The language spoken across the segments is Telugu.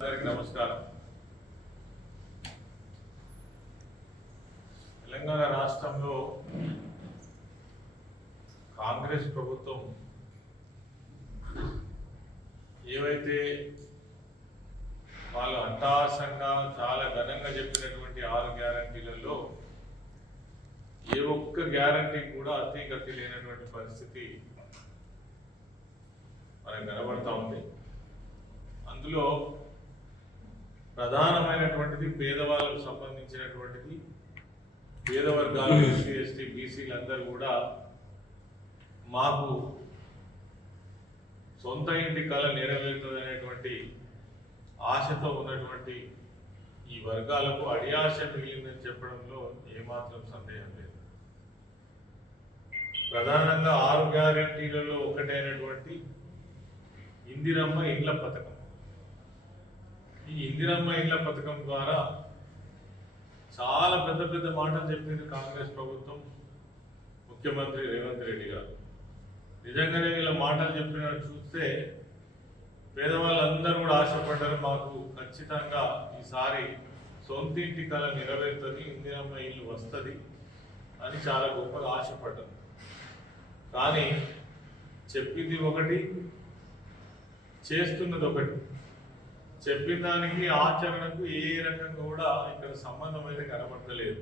అందరికి నమస్కారం. తెలంగాణ రాష్ట్రంలో కాంగ్రెస్ ప్రభుత్వం ఏవైతే వాళ్ళు అట్టాసంగా చాలా ఘనంగా చెప్పినటువంటి ఆరు గ్యారంటీలలో ఏ ఒక్క గ్యారంటీ కూడా అతీగతి లేనటువంటి పరిస్థితి మనకు కనబడతా ఉంది. అందులో ప్రధానమైనటువంటిది పేదవాళ్ళకు సంబంధించినటువంటిది. పేద వర్గాలు ఎస్సీ ఎస్టీ బీసీలు అందరూ కూడా మాకు సొంత ఇంటి కళ నెరవేరుతుందనేటువంటి ఆశతో ఉన్నటువంటి ఈ వర్గాలకు అడియాశ మిగిలిందని చెప్పడంలో ఏమాత్రం సందేహం లేదు. ప్రధానంగా ఆరు గ్యారెంటీలలో ఒకటైనటువంటి ఇందిరమ్మ ఇండ్ల పథకం. ఈ ఇందిరమ్మ ఇళ్ళ పథకం ద్వారా చాలా పెద్ద పెద్ద మాటలు చెప్పింది కాంగ్రెస్ ప్రభుత్వం ముఖ్యమంత్రి రేవంత్ రెడ్డి గారు. నిజంగానే వీళ్ళ మాటలు చెప్పిన చూస్తే పేదవాళ్ళందరూ కూడా ఆశపడ్డారు మాకు ఖచ్చితంగా ఈసారి సొంత ఇంటి కళ నెరవేరుతుంది ఇందిరమ్మ ఇల్లు వస్తుంది అని చాలా గొప్పగా ఆశపడ్డారు కానీ చెప్పింది ఒకటి చేస్తున్నది ఒకటి. చెప్పిన దానికి ఆచరణకు ఏ రకంగా కూడా ఇక్కడ సంబంధం అయితే కనబడతలేదు.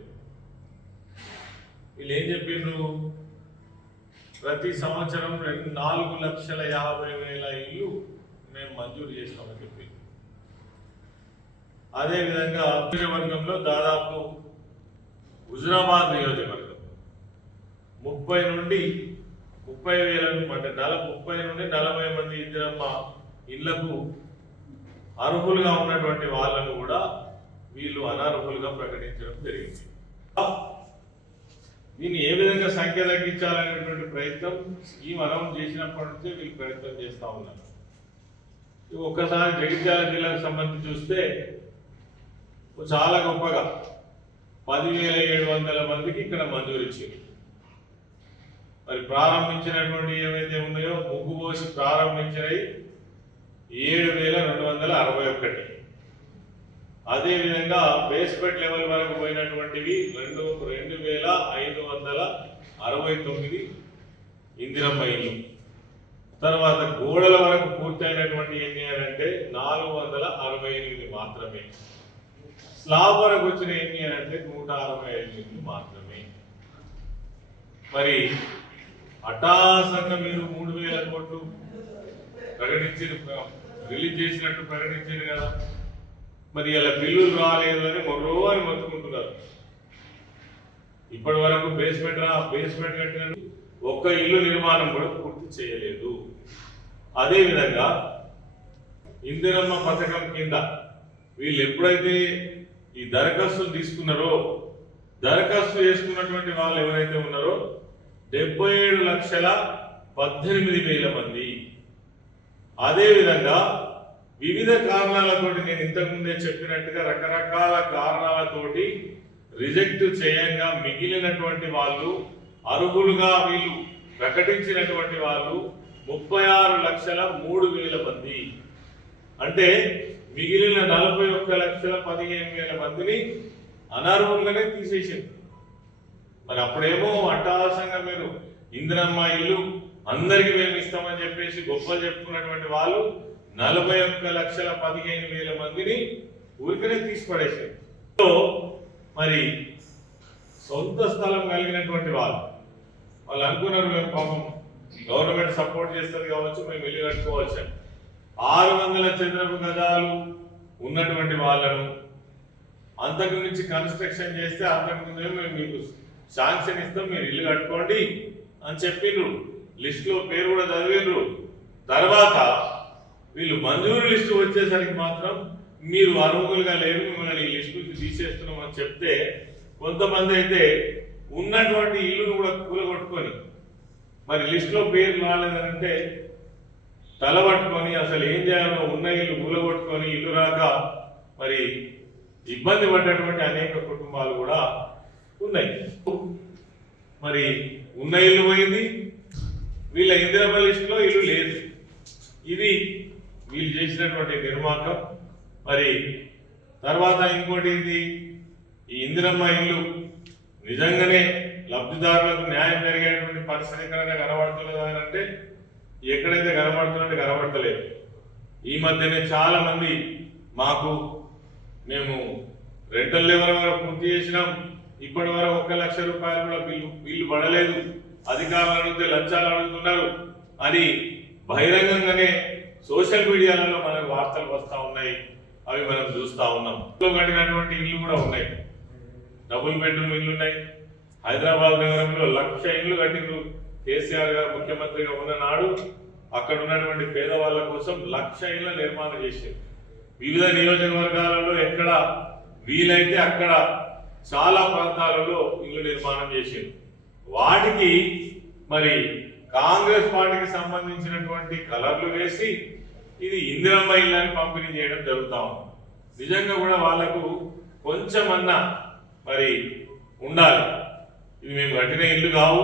వీళ్ళు ఏం చెప్పిండ్రు ప్రతి సంవత్సరం రెండు నాలుగు లక్షల యాభై వేల ఇల్లు మేము మంజూరు చేస్తామని చెప్పి అదేవిధంగా నియోజకవర్గంలో దాదాపు హుజురాబాద్ నియోజకవర్గం ముప్పై నుండి ముప్పై వేల అంటే నల ముప్పై నుండి నలభై మంది ఇద్దరమ్మ ఇళ్ళకు అర్హులుగా ఉన్నటువంటి వాళ్ళను కూడా వీళ్ళు అనర్హులుగా ప్రకటించడం జరిగింది. దీన్ని ఏ విధంగా సంఖ్య తగ్గించాలనేటువంటి ప్రయత్నం స్కీమ్ అనౌన్స్ చేసినప్పటి నుంచే వీళ్ళు ప్రయత్నం చేస్తూ ఉన్నారు. ఒక్కసారి జగిత్యాల జిల్లాకు సంబంధించి చూస్తే చాలా గొప్పగా పదివేల ఏడు వందల మందికి ఇక్కడ మంజూరు ఇచ్చింది మరి ప్రారంభించినటువంటి ఏవైతే ఉన్నాయో ముగ్గు పోసి ప్రారంభించినవి ఏడు వేల రెండు వందల అరవై ఒకటి. అదేవిధంగా బేస్మెంట్ లెవెల్ వరకు పోయినటువంటివి రెండు రెండు వేల ఐదు వందల అరవై తొమ్మిది ఇందిరమ్మ ఇల్లు. తర్వాత గోడల వరకు పూర్తయినటువంటి ఎన్ని అని అంటే నాలుగు వందల అరవై ఎనిమిది మాత్రమే. స్లాబ్ వరకు వచ్చిన ఎన్ని అని అంటే నూట అరవై ఎనిమిది మాత్రమే. మరి అటాసంగా మీరు మూడు వేల కోట్లు ప్రకటించి రిలీజ్ చేసినట్టు ప్రకటించారు కదా. మరి ఇలా బిల్లులు రాలేదు అని మరో అని మొత్తుకుంటున్నారు. ఇప్పటి వరకు బేస్మెంట్ రా బేస్మెంట్ కట్టిన ఒక్క ఇల్లు నిర్మాణం కూడా పూర్తి చేయలేదు. అదేవిధంగా ఇందిరమ్మ పథకం కింద వీళ్ళు ఎప్పుడైతే ఈ దరఖాస్తులు తీసుకున్నారో దరఖాస్తు చేసుకున్నటువంటి వాళ్ళు ఎవరైతే ఉన్నారో డెబ్బై ఏడు లక్షల పద్దెనిమిది వేల మంది. అదేవిధంగా వివిధ కారణాలతోటి నేను ఇంతకుముందే చెప్పినట్టుగా రకరకాల కారణాలతోటి రిజెక్ట్ చేయంగా మిగిలినటువంటి వాళ్ళు అర్హులుగా వీళ్ళు ప్రకటించినటువంటి వాళ్ళు ముప్పై ఆరు లక్షల మూడు వేల మంది. అంటే మిగిలిన నలభై ఒక్క లక్షల పదిహేను వేల మందిని అనర్హులుగానే తీసేసింది మరి అప్పుడేమో అట్టహాసంగా మీరు ఇందిరమ్మ ఇల్లు అందరికి మేము ఇస్తామని చెప్పేసి గొప్పలు చెప్పుకున్నటువంటి వాళ్ళు నలభై ఒక్క లక్షల పదిహేను వేల మందిని ఊరికనే తీసుకుపడేసారు మరి సొంత స్థలం కలిగినటువంటి వాళ్ళు వాళ్ళు అనుకున్నారు మేము పాపం గవర్నమెంట్ సపోర్ట్ చేస్తుంది కావచ్చు మేము ఇల్లు కట్టుకోవచ్చు అని. ఆరు వందల చదరపు గజాలు ఉన్నటువంటి వాళ్ళను అంతకు మించి కన్స్ట్రక్షన్ చేస్తే అంతకు ముందే మేము మీకు శాంక్షన్ ఇస్తాం మీరు ఇల్లు కట్టుకోండి అని చెప్పిండ్రు లిస్టులో పేరు కూడా చదివిండ్రు. తర్వాత వీళ్ళు మంజూరు లిస్టు వచ్చేసరికి మాత్రం మీరు అర్హులుగా లేరు మిమ్మల్ని ఈ లిస్టు నుంచి తీసేస్తున్నాం అని చెప్తే కొంతమంది అయితే ఉన్నటువంటి ఇల్లును కూడా కూలగొట్టుకొని మరి లిస్టులో పేరు రాలేదంటే తలబట్టుకొని అసలు ఏం చేయాలో ఉన్న ఇల్లు కూలగొట్టుకొని ఇల్లు రాక మరి ఇబ్బంది పడ్డటువంటి అనేక కుటుంబాలు కూడా ఉన్నాయి. మరి ఉన్న ఇల్లు పోయింది వీళ్ళ ఇందిరమ్మ లిస్టులో ఇల్లు లేదు ఇది వీళ్ళు చేసినటువంటి నిర్మాణం మరి తర్వాత ఇంకోటి ఇది ఈ ఇందిరమ్మ ఇల్లు నిజంగానే లబ్ధిదారులకు న్యాయం జరిగేటువంటి పరిస్థితి ఎక్కడైనా కనబడుతున్నదా అని అంటే ఎక్కడైతే కనబడుతున్నట్టు కనబడతలేదు. ఈ మధ్యనే చాలా మంది మాకు మేము రెంటల్ లెవెల్ వరకు పూర్తి చేసినాం ఇప్పటి వరకు ఒక లక్ష రూపాయలు కూడా బిల్లు బిల్లు పడలేదు. అధికారులను అడిగితే లంచాలు అడుగుతున్నారు అని బహిరంగంగానే సోషల్ మీడియాలలో మనకు వార్తలు వస్తూ ఉన్నాయి. అవి మనం చూస్తూ ఉన్నాం. ఇంట్లో కట్టినటువంటి ఇల్లు కూడా ఉన్నాయి. డబుల్ బెడ్రూమ్ ఇల్లు ఉన్నాయి హైదరాబాద్ నగరంలో లక్ష ఇల్లు కట్టిండ్రు కేసీఆర్ గారు ముఖ్యమంత్రిగా ఉన్న నాడు అక్కడ ఉన్నటువంటి పేదవాళ్ళ కోసం లక్ష ఇళ్ళ నిర్మాణం చేశారు. వివిధ నియోజకవర్గాలలో ఎక్కడ వీలైతే అక్కడ చాలా ప్రాంతాలలో ఇల్లు నిర్మాణం చేశారు. వాటికి మరి కాంగ్రెస్ పార్టీకి సంబంధించినటువంటి కలర్లు వేసి ఇది ఇందిరమ్మ ఇల్లు అని పంపిణీ చేయడం జరుగుతూ ఉంది. నిజంగా కూడా వాళ్ళకు కొంచెమన్నా మరి ఉండాలి. ఇది మేము కట్టిన ఇల్లు కావు.